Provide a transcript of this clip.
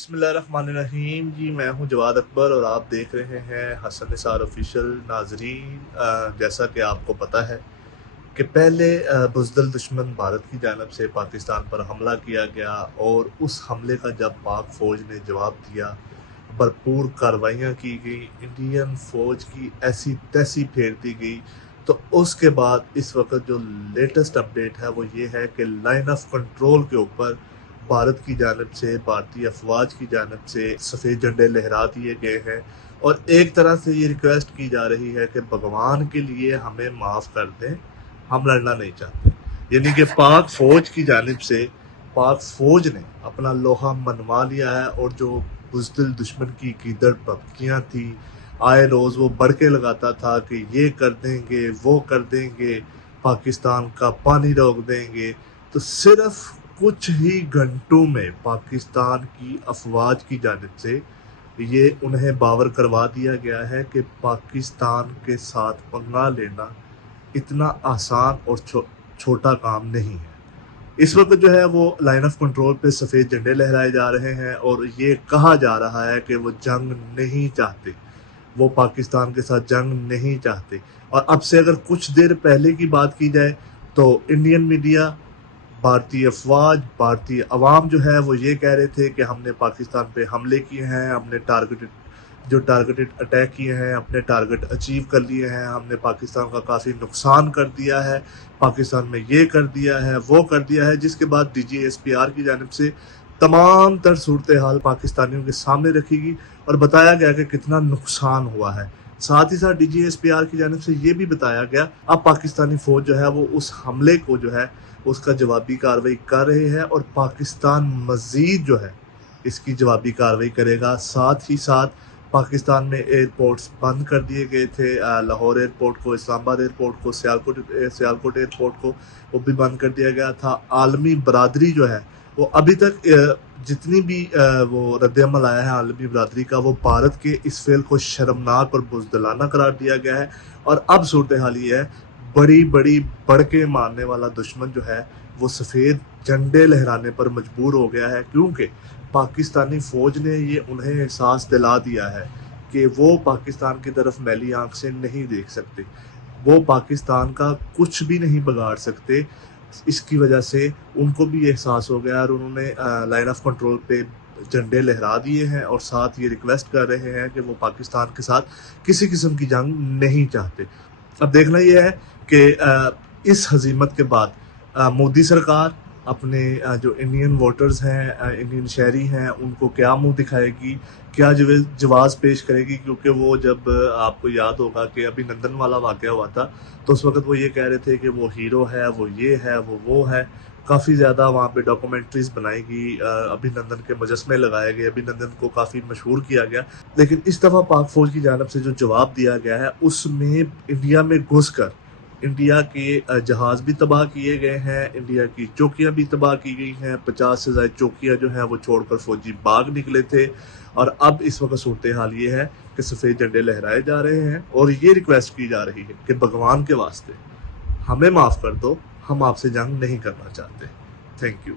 بسم اللہ الرحمن الرحیم جی، میں ہوں جواد اکبر اور آپ دیکھ رہے ہیں حسن نثار آفیشیل۔ ناظرین، جیسا کہ آپ کو پتہ ہے کہ پہلے بزدل دشمن بھارت کی جانب سے پاکستان پر حملہ کیا گیا اور اس حملے کا جب پاک فوج نے جواب دیا، بھرپور کارروائیاں کی گئی، انڈین فوج کی ایسی تیسی پھیر دی گئی، تو اس کے بعد اس وقت جو لیٹسٹ اپڈیٹ ہے وہ یہ ہے کہ لائن آف کنٹرول کے اوپر بھارت کی جانب سے، بھارتی افواج کی جانب سے سفید جھنڈے لہرا دیے گئے ہیں اور ایک طرح سے یہ ریکویسٹ کی جا رہی ہے کہ بھگوان کے لیے ہمیں معاف کر دیں، ہم لڑنا نہیں چاہتے۔ یعنی کہ پاک فوج کی جانب سے پاک فوج نے اپنا لوہا منوا لیا ہے، اور جو بزدل دشمن کی گیدڑ پھپکیاں تھی، آئے روز وہ بڑکے لگاتا تھا کہ یہ کر دیں گے، وہ کر دیں گے، پاکستان کا پانی روک دیں گے، تو صرف کچھ ہی گھنٹوں میں پاکستان کی افواج کی جانب سے یہ انہیں باور کروا دیا گیا ہے کہ پاکستان کے ساتھ پنگا لینا اتنا آسان اور چھوٹا کام نہیں ہے۔ اس وقت جو ہے وہ لائن آف کنٹرول پہ سفید جھنڈے لہرائے جا رہے ہیں اور یہ کہا جا رہا ہے کہ وہ جنگ نہیں چاہتے، وہ پاکستان کے ساتھ جنگ نہیں چاہتے۔ اور اب سے اگر کچھ دیر پہلے کی بات کی جائے تو انڈین میڈیا، بھارتی افواج، بھارتی عوام جو ہے وہ یہ کہہ رہے تھے کہ ہم نے پاکستان پہ حملے کیے ہیں، ہم نے ٹارگیٹڈ اٹیک کیے ہیں، اپنے ٹارگٹ اچیو کر لیے ہیں، ہم نے پاکستان کا کافی نقصان کر دیا ہے، پاکستان میں یہ کر دیا ہے، وہ کر دیا ہے، جس کے بعد D G S P R کی جانب سے تمام تر صورتحال پاکستانیوں کے سامنے رکھی گئی اور بتایا گیا کہ کتنا نقصان ہوا ہے۔ ساتھ ہی ساتھ D G S P R کی جانب سے یہ بھی بتایا گیا اب پاکستانی فوج جو ہے وہ اس حملے کو جو ہے اس کا جوابی کارروائی کر رہے ہیں، اور پاکستان مزید جو ہے اس کی جوابی کارروائی کرے گا۔ ساتھ ہی ساتھ پاکستان میں ایئرپورٹس بند کر دیے گئے تھے، لاہور ایئرپورٹ کو، اسلام آباد ایئرپورٹ کو، سیالکوٹ ایئرپورٹ کو وہ بھی بند کر دیا گیا تھا۔ عالمی برادری جو ہے وہ ابھی تک جتنی بھی وہ رد عمل آیا ہے عالمی برادری کا، وہ بھارت کے اس فعل کو شرمناک اور بزدلانہ قرار دیا گیا ہے۔ اور اب صورتحال یہ ہے، بڑی بڑی بڑکے مارنے والا دشمن جو ہے وہ سفید جھنڈے لہرانے پر مجبور ہو گیا ہے، کیونکہ پاکستانی فوج نے یہ انہیں احساس دلا دیا ہے کہ وہ پاکستان کی طرف میلی آنکھ سے نہیں دیکھ سکتے، وہ پاکستان کا کچھ بھی نہیں بگاڑ سکتے۔ اس کی وجہ سے ان کو بھی احساس ہو گیا اور انہوں نے لائن آف کنٹرول پہ جھنڈے لہرا دیے ہیں اور ساتھ یہ ریکویسٹ کر رہے ہیں کہ وہ پاکستان کے ساتھ کسی قسم کی جنگ نہیں چاہتے۔ اب دیکھنا یہ ہے کہ اس ہزیمت کے بعد مودی سرکار اپنے جو انڈین ووٹرز ہیں، انڈین شہری ہیں، ان کو کیا منہ دکھائے گی، کیا جواز پیش کرے گی، کیونکہ وہ جب آپ کو یاد ہوگا کہ ابھی نندن والا واقعہ ہوا تھا تو اس وقت وہ یہ کہہ رہے تھے کہ وہ ہیرو ہے، وہ یہ ہے، وہ ہے، کافی زیادہ وہاں پہ ڈاکومنٹریز بنائی گئی، ابھی نندن کے مجسمے لگائے گئے، ابھی نندن کو کافی مشہور کیا گیا، لیکن اس دفعہ پاک فوج کی جانب سے جو جواب دیا گیا ہے اس میں انڈیا میں گھس کر انڈیا کے جہاز بھی تباہ کیے گئے ہیں، انڈیا کی چوکیاں بھی تباہ کی گئی ہیں، 50 سے زائد چوکیاں جو ہیں وہ چھوڑ کر فوجی بھاگ نکلے تھے۔ اور اب اس وقت صورتحال یہ ہے کہ سفید جھنڈے لہرائے جا رہے ہیں اور یہ ریکویسٹ کی جا رہی ہے کہ بھگوان کے واسطے ہمیں معاف کر دو، ہم آپ سے جنگ نہیں کرنا چاہتے۔ Thank you.